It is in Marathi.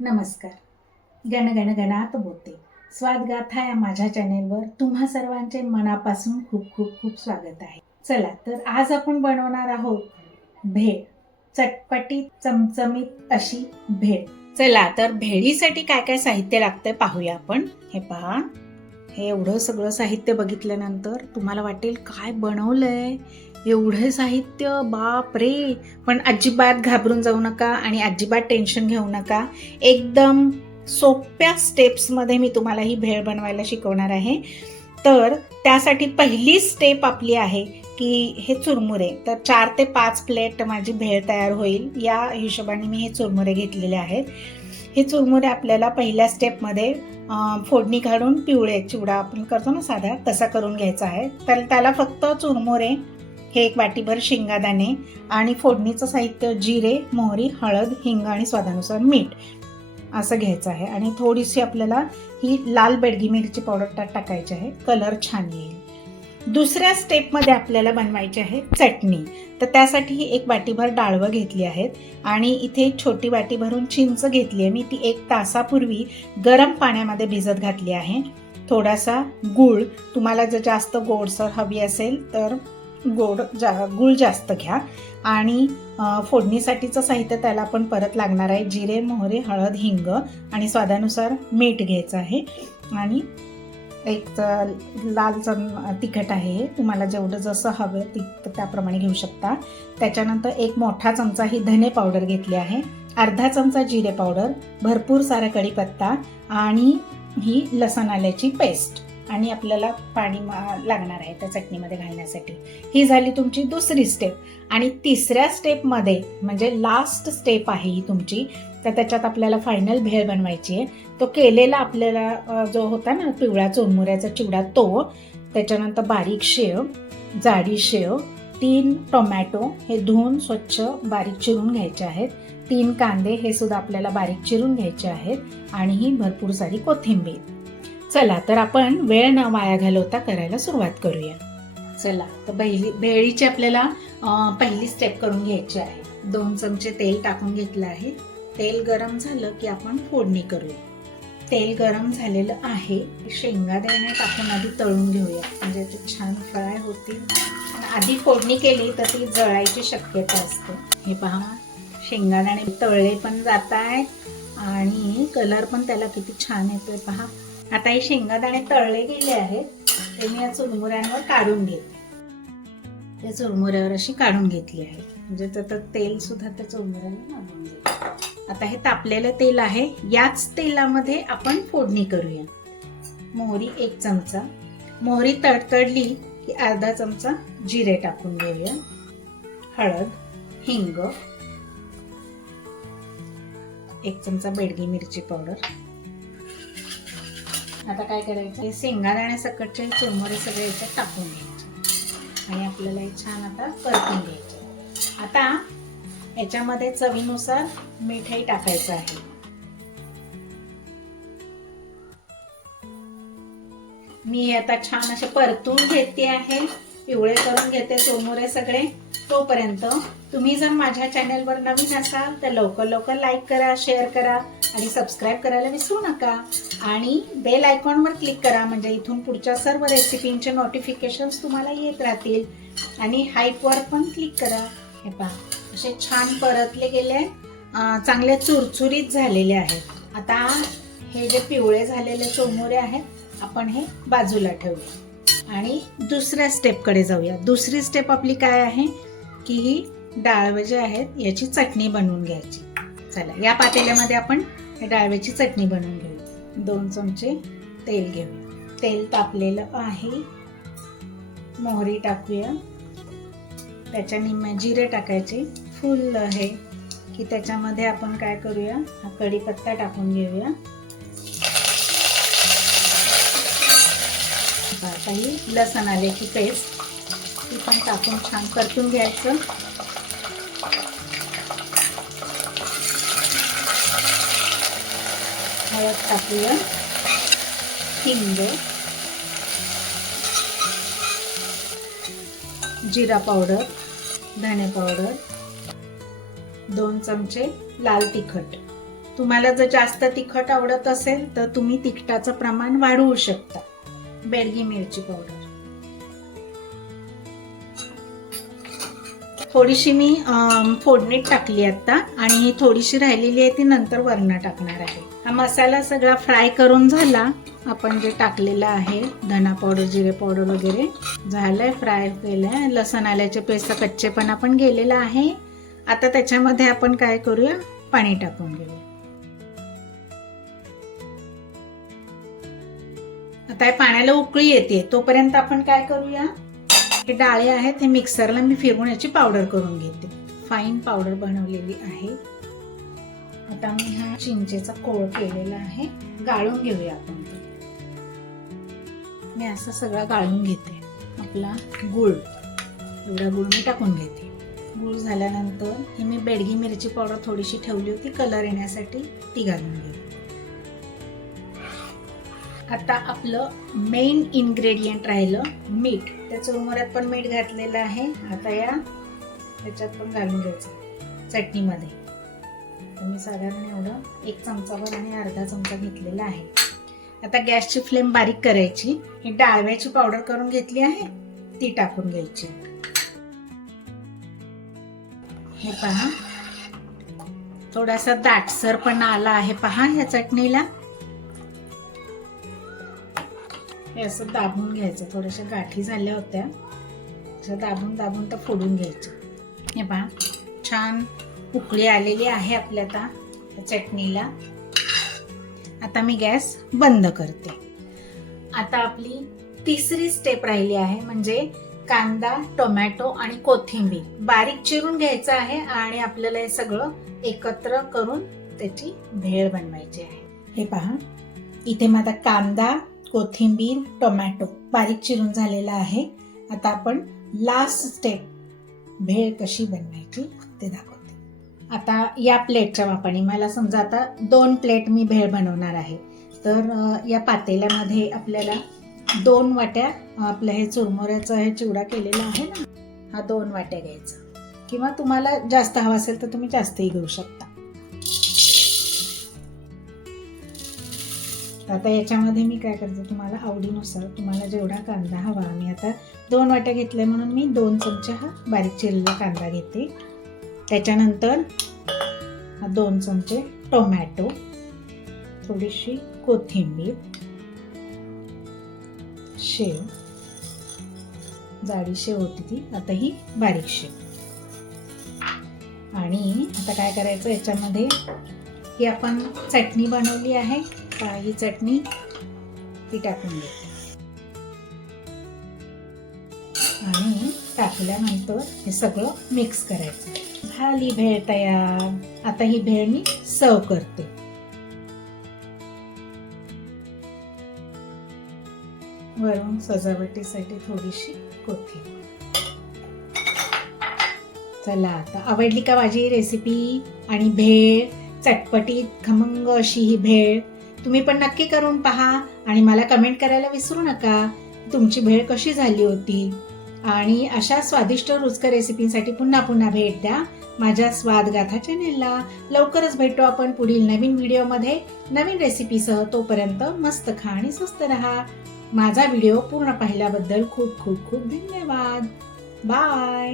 नमस्कार. गण गणात बोलते. स्वादगाथा या माझ्या चॅनेलवर तुम्हा सर्वांचे मनापासून खूप खूप खूप स्वागत आहे. चला तर आज आपण बनवणार आहोत भेळ. चटपटीत चमचमीत अशी भेळ. चला तर भेळीसाठी काय काय साहित्य लागतंय पाहूया आपण. हे पहा. हे एवढं सगळं साहित्य बघितल्यानंतर तुम्हाला वाटेल काय बनवलंय? एवढे साहित्य बाप रे. पण अजिबात घाबरून जाऊ नका आणि अजिबात टेन्शन घेऊ नका. एकदम सोप्या स्टेप्समध्ये मी तुम्हाला ही भेळ बनवायला शिकवणार आहे. तर त्यासाठी पहिली स्टेप आपली आहे की हे चुरमुरे. तर चार ते पाच प्लेट माझी भेळ तयार होईल. या हिशोबाने मी हे चुरमुरे घेतलेले आहेत. हे चुरमुरे आपल्याला पहिल्या स्टेपमध्ये फोडणी काढून पिवळे चिवडा आपण करतो ना साधा तसा करून घ्यायचा आहे. तर त्याला फक्त चुरमुरे हे एक वाटीभर शेंगादाणे आणि फोडणीचं साहित्य जिरे मोहरी हळद हिंग आणि स्वादानुसार मीठ असं घ्यायचं आहे. आणि थोडीशी आपल्याला ही लाल बेडगी मिरची पावडर त्यात टाकायची आहे. कलर छान येईल. दुसऱ्या स्टेपमध्ये आपल्याला बनवायची आहे चटणी. तर त्यासाठी ही एक वाटीभर डाळवं घेतली आहेत. आणि इथे एक छोटी वाटी भरून चिंच घेतली आहे. मी ती एक तासापूर्वी गरम पाण्यामध्ये भिजत घातली आहे. थोडासा गूळ. तुम्हाला जर जास्त गोडसर हवी असेल तर गोड जा गूळ जास्त घ्या. आणि फोडणीसाठीचं साहित्य त्याला आपण परत लागणार आहे. जिरे मोहरे हळद हिंग आणि स्वादानुसार मीठ घ्यायचं आहे. आणि एक लाल चम तिखट आहे तुम्हाला जेवढं जसं हवं ती त्याप्रमाणे घेऊ शकता. त्याच्यानंतर एक मोठा चमचा ही धने पावडर घेतली आहे. अर्धा चमचा जिरे पावडर भरपूर सारा कढीपत्ता आणि ही लसण आल्याची पेस्ट. आणि आपल्याला पाणी मा- लागणार आहे त्या चटणीमध्ये घालण्यासाठी. ही झाली तुमची दुसरी स्टेप आणि तिसऱ्या स्टेपमध्ये म्हणजे लास्ट स्टेप आहे ही तुमची तर त्याच्यात आपल्याला फायनल भेळ बनवायची आहे. तो केलेला आपल्याला जो होता ना पिवळ्या चुरमुऱ्याचा चिवडा तो त्याच्यानंतर बारीक शेव जाडी शेव तीन टोमॅटो हे धुवून स्वच्छ बारीक चिरून घ्यायचे आहेत. तीन कांदे हे सुद्धा आपल्याला बारीक चिरून घ्यायचे आहेत. आणि ही भरपूर सारी कोथिंबीर. चला तर आपण वेळ न वाया घालवता करायला सुरुवात करूया. चला तर पहिली भेळीची आपल्याला पहिली स्टेप करून घ्यायची आहे. दोन चमचे तेल टाकून घेतलं आहे. तेल गरम झालं की आपण फोडणी करूया. तेल गरम झालेलं आहे. शेंगादाणे टाकून आधी तळून घेऊया. म्हणजे ते छान फ्राय होतील. आधी फोडणी केली तर ती जळायची शक्यता असते. हे पहा शेंगादाणे तळले पण जात आहेत आणि कलर पण त्याला किती छान येतोय. पहा आता हे शेंगादाणे तळले गेले आहेत. ते मी या चुरमुऱ्यांवर काढून घेते. त्या चुरमुऱ्यावर अशी काढून घेतली आहे. म्हणजे त्याचं तेल सुद्धा त्या चुरमुऱ्याला मागून जाईल आता हे तापलेलं तेल आहे. याच तेलामध्ये आपण फोडणी करूया. मोहरी एक चमचा. मोहरी तडतडली की अर्धा चमचा जिरे टाकून घेऊया. हळद हिंग एक चमचा बेडगी मिरची पावडर. आता काय करायचं? हे शेंगादाणे सकटचे चुरमुरे सगळे याच्यात टाकून घ्यायचे. आणि आपल्याला हे छान आता परतून घ्यायचे. आता याच्यामध्ये चवीनुसार मीठही टाकायचं आहे. मी आता छान असे परतून घेते आहे. पिवळे करून घेते चुरमुरे सगळे तोपर्यंत. तुम्ही जर माझ्या चॅनलवर नवीन असाल तर लवकर लवकर लाईक करा शेअर करा आणि सबस्क्राईब करायला विसरू नका. आणि बेल आयकॉनवर क्लिक करा म्हणजे इथून पुढच्या सर्व रेसिपींचे नोटिफिकेशन्स तुम्हाला येत राहतील. आणि हाईपवर पण क्लिक करा. हे पहा असे छान परतले गेले. चांगले चुरचुरीत झालेले आहेत. आता हे जे पिवळे झालेले चोमोरे आहेत आपण हे बाजूला ठेवूया. आणि दुसऱ्या स्टेपकडे जाऊया. दुसरी स्टेप आपली काय आहे? की ही डाळवं जे आहेत याची चटणी बनवून घ्यायची. चला या पातेल्यामध्ये आपण डाळव्याची चटणी बनवून घेऊ. दोन चमचे तेल घेऊया. तेल तापलेलं आहे. मोहरी टाकूया. त्याच्या निम्म्या जिरे टाकायचे. फुल आहे. की त्याच्यामध्ये आपण काय करूया? हा कढीपत्ता टाकून घेऊया. आता ही लसण आल्याची पेस्ट ती पण टाकून छान परतून घ्यायचं. हळद टाकूया. हिंग. जिरा पावडर धने पावडर. दोन चमचे लाल तिखट. तुम्हाला जर जास्त तिखट आवडत असेल तर तुम्ही तिखटाचं प्रमाण वाढवू शकता. बेडगी मिरची पावडर. थोडीशी मी फोडणीत टाकली आता आणि ही थोडीशी राहिलेली आहे ती नंतर वरण टाकणार आहे. हा मसाला सगळा फ्राय करून झाला. आपण जे टाकलेलं आहे धना पावडर जिरे पावडर वगैरे झालंय फ्राय केलंय. लसण आल्याचे पेस्ट कच्चेपणा पण गेलेला आहे. आता त्याच्यामध्ये आपण काय करूया? पाणी टाकून घेऊया. आता हे पाण्याला उकळी येते. तोपर्यंत आपण काय करूया? हे डाळे आहेत हे मिक्सरला मी फिरवून याची पावडर करून घेते. फाईन पावडर बनवलेली आहे. आता मी हा चिंचेचा कोळ केलेला आहे. गाळून घेऊया आपण मी असं सगळं गाळून घेते. आपला गुळ. एवढा गुळ मी टाकून घेते. गुळ झाल्यानंतर ही मी बेडगी मिरची पावडर थोडीशी ठेवली होती. कलर येण्यासाठी ती घालून घेऊ आता आपलं मेन इन्ग्रेडियंट राहिलं मीठ. त्या चुरमुऱ्यात पण मीठ घातलेलं आहे. आता या त्याच्यात पण घालून घ्यायचं चटणीमध्ये. तर मी साधारण एवढं एक चमचाभर आणि अर्धा चमचा घेतलेला आहे. आता गॅसची फ्लेम बारीक करायची. ही डाळव्याची पावडर करून घेतली आहे. ती टाकून घ्यायची. हे पहा. थोडासा दाटसर पण आला आहे पहा या चटणीला. हे असं दाबून घ्यायचं. थोड्याशा गाठी झाल्या होत्या. असं दाबून दाबून तर फोडून घ्यायचं. हे पहा छान उकळी आलेली आहे आपल्या आता त्या चटणीला. आता मी गॅस बंद करते. आता आपली तिसरी स्टेप राहिली आहे म्हणजे कांदा टोमॅटो आणि कोथिंबीर. बारीक चिरून घ्यायचं आहे आणि आपल्याला हे सगळं एकत्र करून त्याची भेळ बनवायची आहे. हे पहा इथे माझा कांदा कोथिंबीर टोमॅटो. बारीक चिरून झालेला आहे. आता आपण लास्ट स्टेप भेळ कशी बनवायची ते दाखवते. आता या प्लेटच्या मापाने मला समजा आता दोन प्लेट मी भेळ बनवणार आहे. तर या पातेल्यामध्ये आपल्याला दोन वाट्या आपलं हे चुरमुऱ्याचं हे चिवडा केलेला आहे ना हा दोन वाट्या घ्यायचा. किंवा तुम्हाला जास्त हवा असेल तर तुम्ही जास्तही घेऊ शकता. तर आता याच्यामध्ये मी काय करते तुम्हाला आवडीनुसार तुम्हाला जेवढा कांदा हवा मी आता दोन वाट्या घेतल्या म्हणून मी दोन चमचे हा बारीक चिरलेला कांदा घेते. त्याच्यानंतर दोन चमचे टोमॅटो थोडीशी कोथिंबीर शेव जाडी शेव होती ती आता ही बारीक शेव. आणि आता काय करायचं याच्यामध्ये ही आपण चटणी बनवली आहे. ही चटणी ती टाकून घेते आणि टाकल्यानंतर हे सगळं मिक्स करायचं. झाली भेळ तयार. आता ही भेळ मी सर्व करते. वरून सजावटीसाठी थोडीशी कोथिंबीर. चला आता आवडली का माझी रेसिपी आणि भेळ चटपटीत खमंग अशी ही भेळ? तुम्ही पण नक्की करून पहा आणि मला कमेंट करायला विसरू नका. तुमची भेळ कशी झाली होती? आणि अशा स्वादिष्ट रुचकर रेसिपीसाठी पुन्हा पुन्हा भेट द्या माझ्या स्वादगाथा चॅनेलला. लवकरच भेटू आपण पुढील नवीन व्हिडिओमध्ये. नवीन रेसिपीसह तोपर्यंत मस्त खा आणि स्वस्त रहा. माझा व्हिडिओ पूर्ण पाहिल्याबद्दल खूप खूप खूप धन्यवाद. बाय.